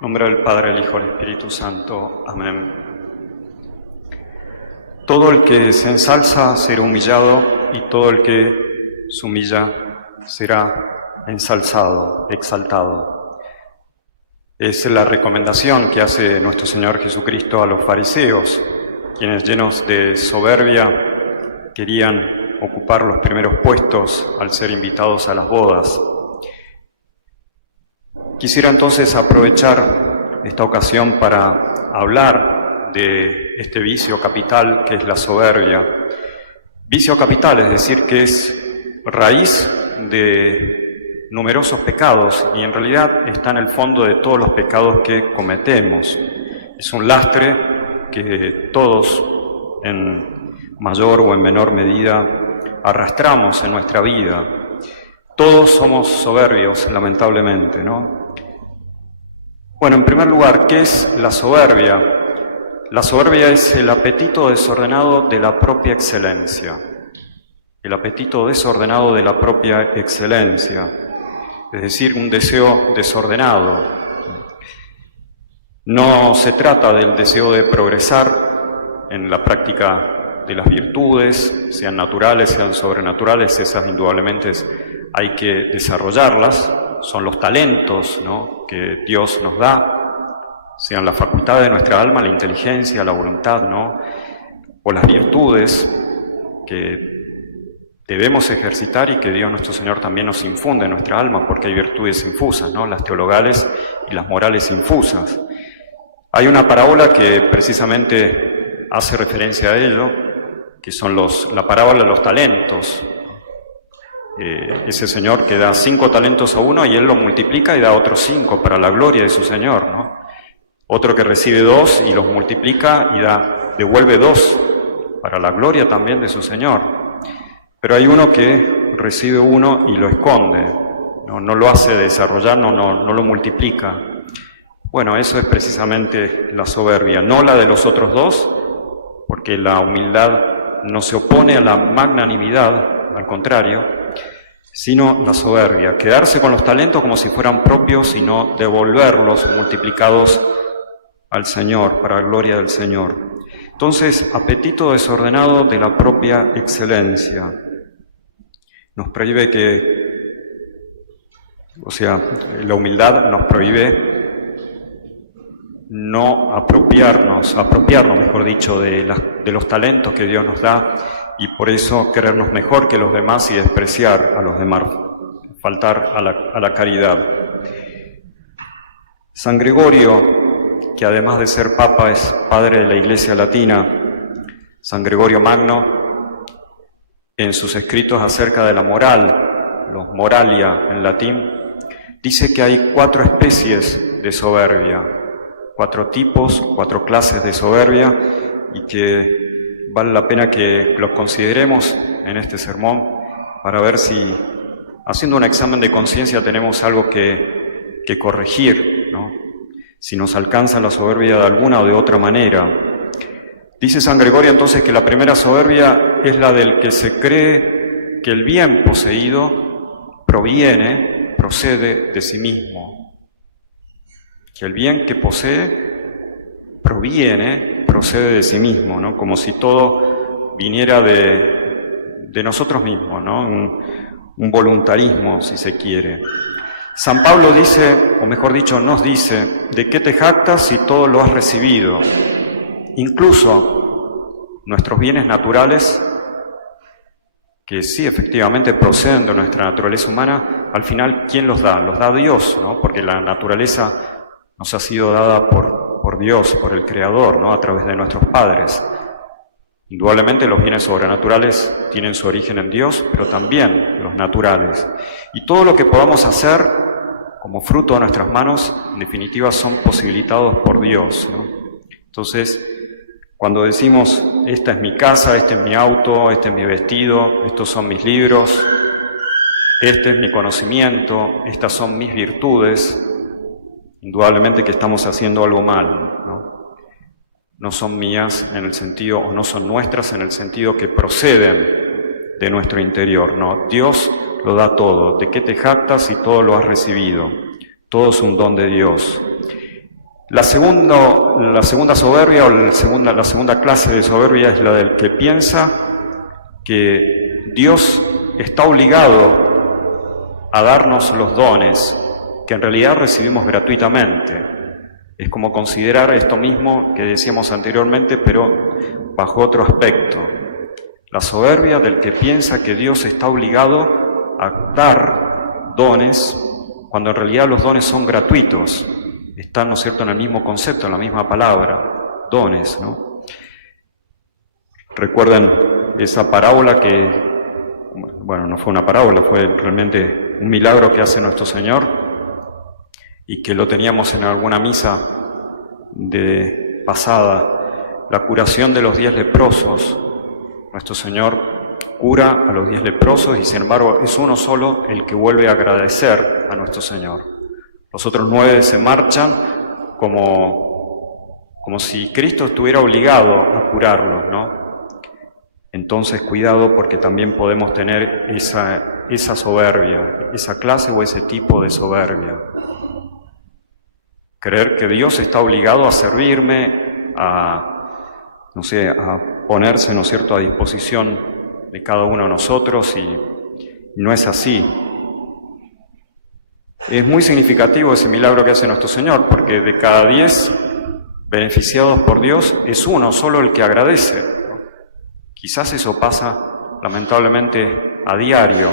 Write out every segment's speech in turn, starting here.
En nombre del Padre, el Hijo y el Espíritu Santo. Amén. Todo el que se ensalza será humillado, y todo el que se humilla será ensalzado, exaltado. Es la recomendación que hace nuestro Señor Jesucristo a los fariseos, quienes llenos de soberbia querían ocupar los primeros puestos al ser invitados a las bodas. Quisiera entonces aprovechar esta ocasión para hablar de este vicio capital que es la soberbia. Vicio capital, es decir, que es raíz de numerosos pecados y en realidad está en el fondo de todos los pecados que cometemos. Es un lastre que todos en mayor o en menor medida arrastramos en nuestra vida. Todos somos soberbios, lamentablemente, ¿no? Bueno, en primer lugar, ¿qué es la soberbia? La soberbia es el apetito desordenado de la propia excelencia. El apetito desordenado de la propia excelencia, es decir, un deseo desordenado. No se trata del deseo de progresar en la práctica de las virtudes, sean naturales, sean sobrenaturales, esas indudablemente hay que desarrollarlas. Son los talentos, ¿no?, que Dios nos da, sean la facultad de nuestra alma, la inteligencia, la voluntad, ¿no?, o las virtudes que debemos ejercitar y que Dios nuestro Señor también nos infunde en nuestra alma, porque hay virtudes infusas, ¿no?, las teologales y las morales infusas. Hay una parábola que precisamente hace referencia a ello, que son la parábola de los talentos. Ese señor que da 5 talentos a uno y él lo multiplica y da otros 5 para la gloria de su Señor, ¿no? Otro que recibe 2 y los multiplica y devuelve 2 para la gloria también de su Señor. Pero hay uno que recibe 1 y lo esconde, no lo hace desarrollar, no lo multiplica. Bueno, eso es precisamente la soberbia, no la de los otros 2, porque la humildad no se opone a la magnanimidad, al contrario, sino la soberbia, quedarse con los talentos como si fueran propios y no devolverlos multiplicados al Señor, para la gloria del Señor. Entonces, apetito desordenado de la propia excelencia. Nos prohíbe la humildad nos prohíbe no apropiarnos, mejor dicho, de los talentos que Dios nos da, y por eso creernos mejor que los demás y despreciar a los demás, faltar a la caridad. San Gregorio, que además de ser papa es padre de la Iglesia latina, San Gregorio Magno, en sus escritos acerca de la moral, los moralia en latín, dice que hay 4 especies de soberbia, 4 tipos, 4 clases de soberbia, y que vale la pena que los consideremos en este sermón para ver si, haciendo un examen de conciencia, tenemos algo que corregir, ¿no?, si nos alcanza la soberbia de alguna o de otra manera. Dice San Gregorio entonces que la primera soberbia es la del que se cree que el bien poseído procede de sí mismo, que el bien que posee procede de sí mismo, ¿no?, como si todo viniera de nosotros mismos, ¿no?, un voluntarismo, si se quiere. San Pablo dice, o mejor dicho, nos dice, ¿de qué te jactas si todo lo has recibido? Incluso nuestros bienes naturales, que sí efectivamente proceden de nuestra naturaleza humana, al final, ¿quién los da? Los da Dios, ¿no?, porque la naturaleza nos ha sido dada por Dios, por el Creador, ¿no?, a través de nuestros padres. Indudablemente los bienes sobrenaturales tienen su origen en Dios, pero también los naturales. Y todo lo que podamos hacer como fruto de nuestras manos, en definitiva, son posibilitados por Dios, ¿no? Entonces, cuando decimos, esta es mi casa, este es mi auto, este es mi vestido, estos son mis libros, este es mi conocimiento, estas son mis virtudes, indudablemente que estamos haciendo algo mal, ¿no? No son mías en el sentido, o no son nuestras en el sentido que proceden de nuestro interior, no. Dios lo da todo. ¿De qué te jactas si todo lo has recibido? Todo es un don de Dios. La segunda soberbia, o la segunda clase de soberbia es la del que piensa que Dios está obligado a darnos los dones que en realidad recibimos gratuitamente. Es como considerar esto mismo que decíamos anteriormente, pero bajo otro aspecto. La soberbia del que piensa que Dios está obligado a dar dones, cuando en realidad los dones son gratuitos. Están, ¿no es cierto?, en el mismo concepto, en la misma palabra, dones, ¿no? Recuerden esa parábola que, bueno, no fue una parábola, fue realmente un milagro que hace nuestro Señor y que lo teníamos en alguna misa de pasada, la curación de los 10 leprosos. Nuestro Señor cura a los 10 leprosos y sin embargo es uno solo el que vuelve a agradecer a nuestro Señor. Los otros 9 se marchan como si Cristo estuviera obligado a curarlos, ¿no? Entonces cuidado, porque también podemos tener esa soberbia, esa clase o ese tipo de soberbia. Creer que Dios está obligado a servirme, a ponerse, ¿no es cierto?, a disposición de cada uno de nosotros, y no es así. Es muy significativo ese milagro que hace nuestro Señor, porque de cada 10 beneficiados por Dios es uno solo el que agradece. Quizás eso pasa lamentablemente a diario.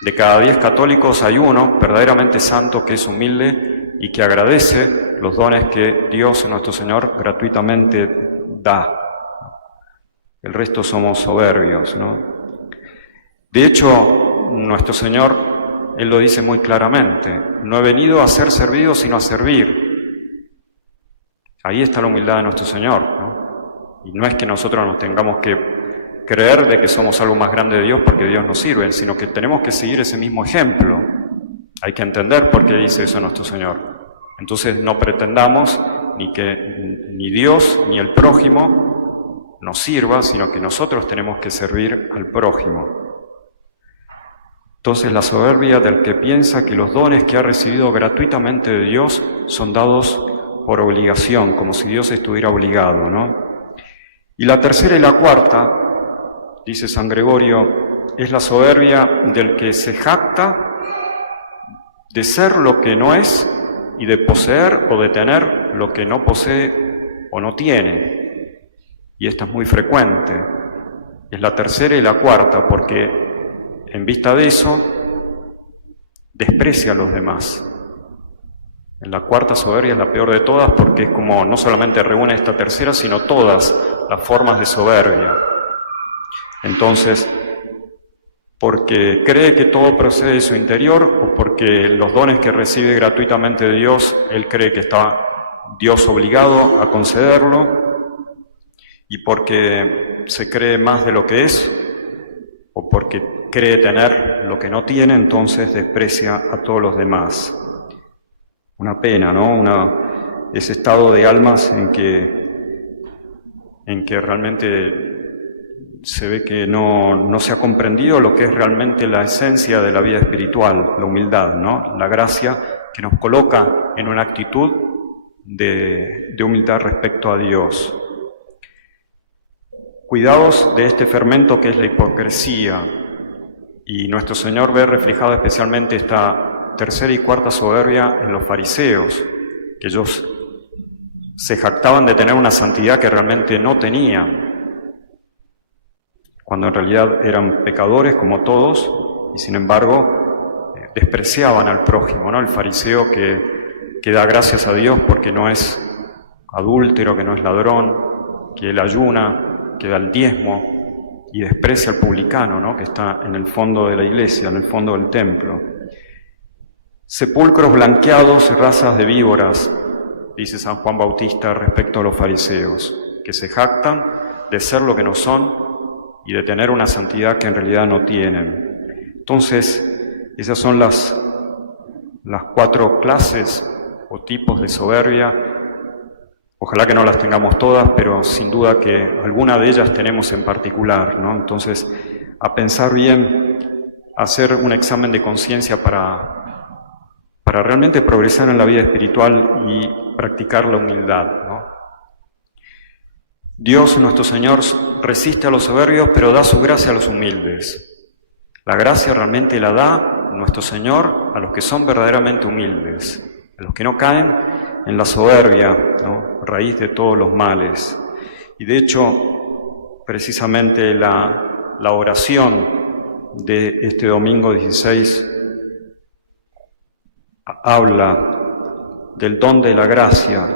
De cada 10 católicos hay uno verdaderamente santo que es humilde y que agradece los dones que Dios, nuestro Señor, gratuitamente da. El resto somos soberbios, ¿no? De hecho, nuestro Señor, Él lo dice muy claramente: no he venido a ser servido, sino a servir. Ahí está la humildad de nuestro Señor, ¿no? Y no es que nosotros nos tengamos que creer de que somos algo más grande de Dios porque Dios nos sirve, sino que tenemos que seguir ese mismo ejemplo. Hay que entender por qué dice eso nuestro Señor. Entonces no pretendamos ni que ni Dios ni el prójimo nos sirva, sino que nosotros tenemos que servir al prójimo. Entonces la soberbia del que piensa que los dones que ha recibido gratuitamente de Dios son dados por obligación, como si Dios estuviera obligado, ¿no? Y la tercera y la cuarta, dice San Gregorio, es la soberbia del que se jacta de ser lo que no es y de poseer o de tener lo que no posee o no tiene. Y esta es muy frecuente. Es la tercera y la cuarta, porque en vista de eso, desprecia a los demás. En la cuarta soberbia es la peor de todas, porque es como no solamente reúne esta tercera, sino todas las formas de soberbia. Entonces, porque cree que todo procede de su interior, o porque los dones que recibe gratuitamente de Dios, él cree que está Dios obligado a concederlo, y porque se cree más de lo que es, o porque cree tener lo que no tiene, entonces desprecia a todos los demás. Una pena, ¿no? Ese estado de almas en que realmente se ve que no se ha comprendido lo que es realmente la esencia de la vida espiritual, la humildad, ¿no? La gracia que nos coloca en una actitud de humildad respecto a Dios. Cuidados de este fermento que es la hipocresía. Y nuestro Señor ve reflejada especialmente esta tercera y cuarta soberbia en los fariseos, que ellos se jactaban de tener una santidad que realmente no tenían, cuando en realidad eran pecadores como todos, y sin embargo despreciaban al prójimo, ¿no? El fariseo que da gracias a Dios porque no es adúltero, que no es ladrón, que él ayuna, que da el diezmo, y desprecia al publicano, ¿no?, que está en el fondo de la iglesia, en el fondo del templo. Sepulcros blanqueados, razas de víboras, dice San Juan Bautista respecto a los fariseos, que se jactan de ser lo que no son y de tener una santidad que en realidad no tienen. Entonces, esas son las 4 clases o tipos de soberbia. Ojalá que no las tengamos todas, pero sin duda que alguna de ellas tenemos en particular, ¿no? Entonces, a pensar bien, hacer un examen de conciencia para para realmente progresar en la vida espiritual y practicar la humildad, ¿no? Dios, nuestro Señor, resiste a los soberbios, pero da su gracia a los humildes. La gracia realmente la da nuestro Señor a los que son verdaderamente humildes, a los que no caen en la soberbia, ¿no?, raíz de todos los males. Y de hecho, precisamente la oración de este domingo 16 habla del don de la gracia,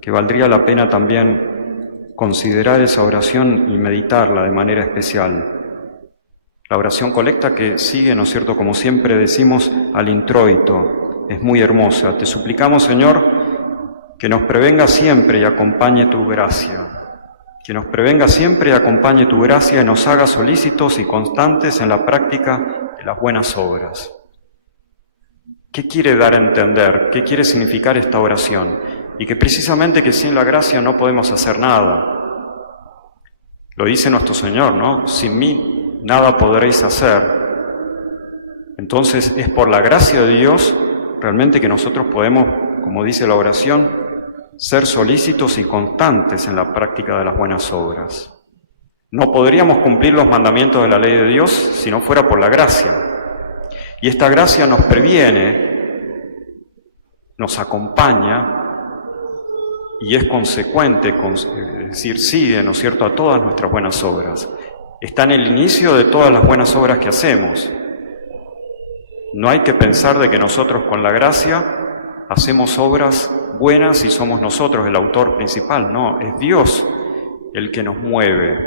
que valdría la pena también considerar esa oración y meditarla de manera especial. La oración colecta que sigue, ¿no es cierto?, como siempre decimos, al introito, es muy hermosa. Te suplicamos, Señor, que nos prevenga siempre y acompañe tu gracia. Que nos prevenga siempre y acompañe tu gracia y nos haga solícitos y constantes en la práctica de las buenas obras. ¿Qué quiere dar a entender? ¿Qué quiere significar esta oración? Y que precisamente que sin la gracia no podemos hacer nada. Lo dice nuestro Señor, ¿no? Sin mí nada podréis hacer. Entonces es por la gracia de Dios realmente que nosotros podemos, como dice la oración, ser solícitos y constantes en la práctica de las buenas obras. No podríamos cumplir los mandamientos de la ley de Dios si no fuera por la gracia. Y esta gracia nos previene, nos acompaña y es consecuente, es decir, sigue, ¿no es cierto?, a todas nuestras buenas obras. Está en el inicio de todas las buenas obras que hacemos. No hay que pensar de que nosotros con la gracia hacemos obras buenas y somos nosotros el autor principal. No, es Dios el que nos mueve.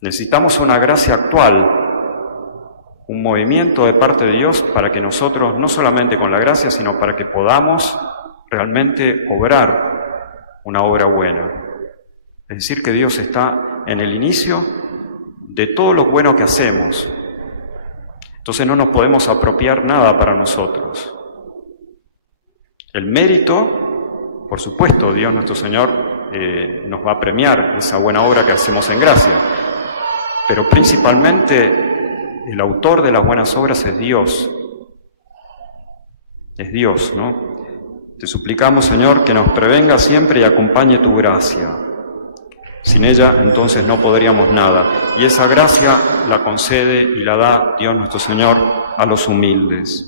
Necesitamos una gracia actual, un movimiento de parte de Dios para que nosotros, no solamente con la gracia, sino para que podamos realmente obrar una obra buena. Es decir, que Dios está en el inicio de todo lo bueno que hacemos. Entonces no nos podemos apropiar nada para nosotros. El mérito, por supuesto, Dios nuestro Señor nos va a premiar esa buena obra que hacemos en gracia, pero principalmente el autor de las buenas obras es Dios. Es Dios, ¿no? Te suplicamos, Señor, que nos prevenga siempre y acompañe tu gracia. Sin ella, entonces, no podríamos nada. Y esa gracia la concede y la da Dios nuestro Señor a los humildes.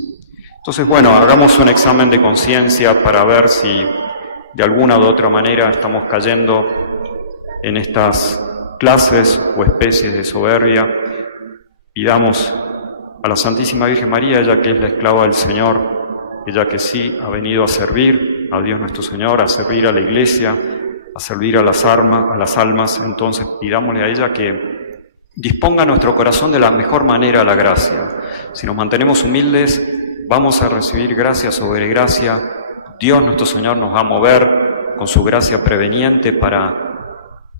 Entonces, bueno, hagamos un examen de conciencia para ver si de alguna u otra manera estamos cayendo en estas clases o especies de soberbia. Pidamos a la Santísima Virgen María, ella que es la esclava del Señor, ella que sí ha venido a servir a Dios nuestro Señor, a servir a la Iglesia, a servir a las almas, entonces pidámosle a ella que disponga nuestro corazón de la mejor manera a la gracia. Si nos mantenemos humildes, vamos a recibir gracia sobre gracia. Dios nuestro Señor nos va a mover con su gracia preveniente para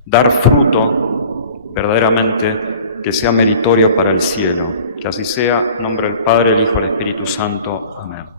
dar fruto verdaderamente que sea meritorio para el cielo. Que así sea, en nombre del Padre, el Hijo y el Espíritu Santo. Amén.